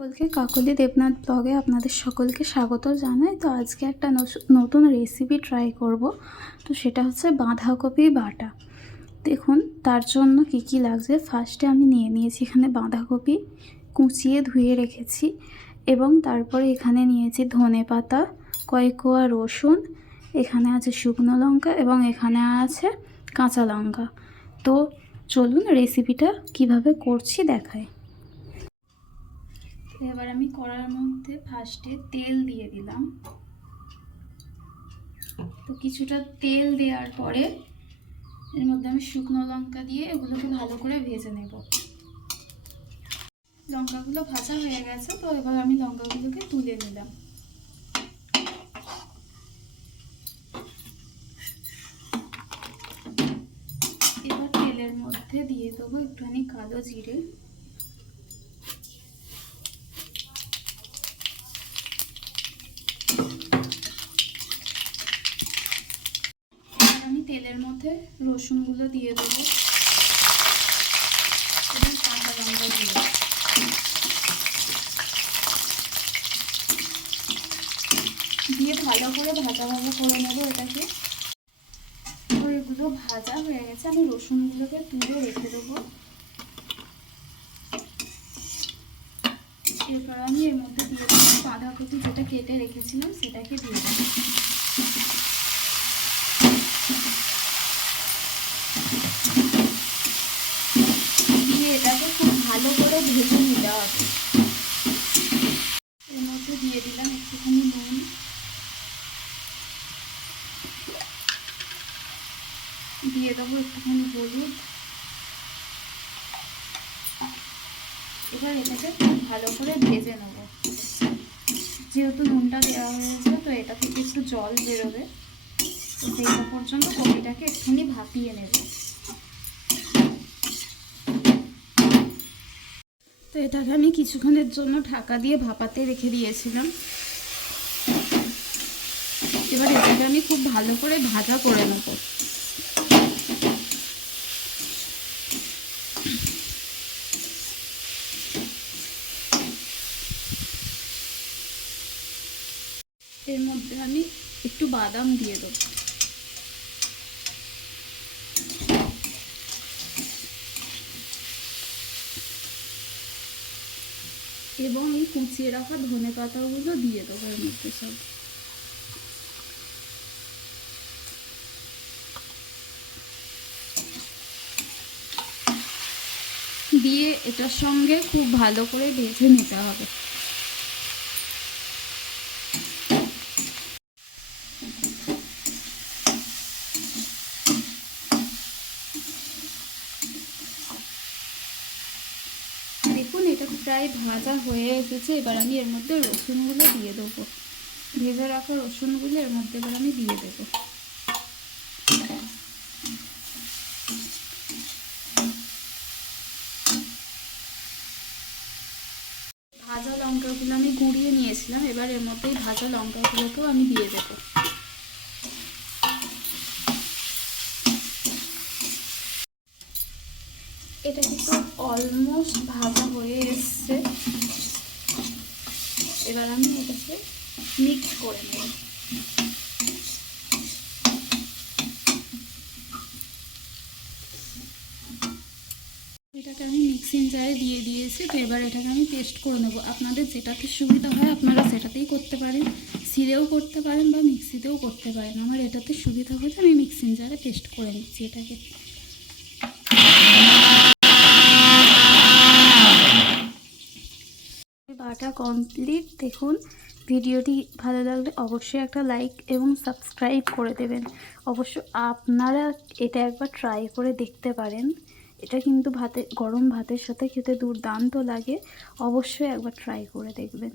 সকলকে কাকলি দেবনাথ ব্লগে আপনাদের সকলকে স্বাগত জানাই। তো আজকে একটা নতুন রেসিপি ট্রাই করব। তো সেটা হচ্ছে বাঁধাকপি বাটা। দেখুন তার জন্য কি লাগছে। ফার্স্টে আমি নিয়েছি এখানে বাঁধাকপি কুচিয়ে ধুয়ে রেখেছি, এবং তারপরে এখানে নিয়েছি ধনেপাতা, কয়েক কোয়া রসুন, এখানে আছে শুকনো লঙ্কা এবং এখানে আছে কাঁচা লঙ্কা। তো চলুন রেসিপিটা কিভাবে করছি দেখাই। এবার আমি কড়ার মধ্যে ফার্স্টে তেল দিয়ে দিলাম। তো কিছুটা তেল দেওয়ার পরে এর মধ্যে আমি শুকনো লঙ্কা দিয়ে এগুলোকে ভালো করে ভেজে নেব। লঙ্কাগুলো ভাজা হয়ে গেছে, তো এবার আমি লঙ্কাগুলোকে তুলে নিলাম। এবার তেলের মধ্যে দিয়ে দেবো একটুখানি কালো জিরে, তেলের মধ্যে রসুনগুলো দিয়ে দেবো এবং কাঁচা লঙ্কা দিয়ে ভালো করে ভাজা করে নেবো এটাকে। তো এগুলো ভাজা হয়ে গেছে, আমি রসুনগুলোকে তুলে রেখে দেবো। এরপর আমি এর মধ্যে দিয়ে দেবো বাঁধাকপি যেটা কেটে রেখেছিলাম সেটাকে দিয়ে দেবো। এটাকে খুব ভালো করে ভেজে নিতে হবে। এর মধ্যে দিয়ে দিলাম একটুখানি নুন, দিয়ে দেবো একটুখানি হলুদ। এবার এটাকে খুব ভালো করে ভেজে নেব। যেহেতু নুনটা দেওয়া হয়েছে তো এটা থেকে একটু জল বেরোবে, তো সেইটা পর্যন্ত কপিটাকে একটুখানি ভাপিয়ে নেব। তো এটাকে আমি কিছুক্ষণের জন্য ঢাকা দিয়ে ভাপাতে রেখে দিয়েছিলাম। এবার এটাকে আমি খুব ভালো করে ভাজা করে নেব। এর মধ্যে আমি একটু বাদাম দিয়ে দেব, এবং এই কুচিয়ে রাখা ধনে পাতাগুলো দিয়ে দেবো এর মধ্যে সব। দিয়ে এটার সঙ্গে খুব ভালো করে ভেজে নিতে হবে। দেখুন এটা প্রায় ভাজা হয়ে এসেছে। এবার আমি এর মধ্যে রসুনগুলো দিয়ে দেবো। ভেজে রাখা রসুনগুলো এর মধ্যে এবার আমি দিয়ে দেবো। ভাজা লঙ্কাগুলো আমি গুঁড়িয়ে নিয়েছিলাম, এবার এর মধ্যেই ভাজা লঙ্কাগুলোকেও আমি দিয়ে দেবো। এটা কিন্তু অলমোস্ট ভাজা হয়ে এসছে। এবার আমি এটাকে মিক্স করে নেব। এটাকে আমি মিক্সিং জারে দিয়ে দিয়েছি। তো এবার এটাকে আমি পেস্ট করে নেব। আপনাদের যেটাতে সুবিধা হয় আপনারা সেটাতেই করতে পারেন, শিলেও করতে পারেন বা মিক্সিতেও করতে পারেন। আমার এটাতে সুবিধা হলে আমি মিক্সিং জারে পেস্ট করে নিচ্ছি এটাকে। বাটা কমপ্লিট। দেখুন ভিডিওটি ভালো লাগলে অবশ্যই একটা লাইক এবং সাবস্ক্রাইব করে দেবেন। অবশ্য আপনারা এটা একবার ট্রাই করে দেখতে পারেন। এটা কিন্তু গরম ভাতের সাথে খেতে দুর্দান্ত লাগে। অবশ্যই একবার ট্রাই করে দেখবেন।